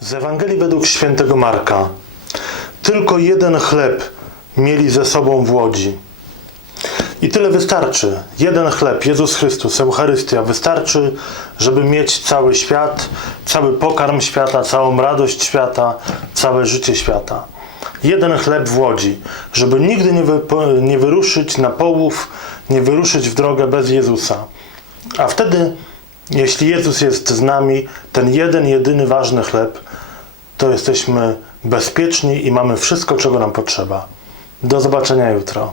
Z Ewangelii według świętego Marka. Tylko jeden chleb mieli ze sobą w łodzi. I tyle wystarczy. Jeden chleb, Jezus Chrystus, Eucharystia, wystarczy, żeby mieć cały świat, cały pokarm świata, całą radość świata, całe życie świata. Jeden chleb w łodzi, żeby nigdy nie, wypo- nie wyruszyć na połów, nie wyruszyć w drogę bez Jezusa. A wtedy, jeśli Jezus jest z nami, ten jeden, jedyny ważny chleb, to jesteśmy bezpieczni i mamy wszystko, czego nam potrzeba. Do zobaczenia jutro.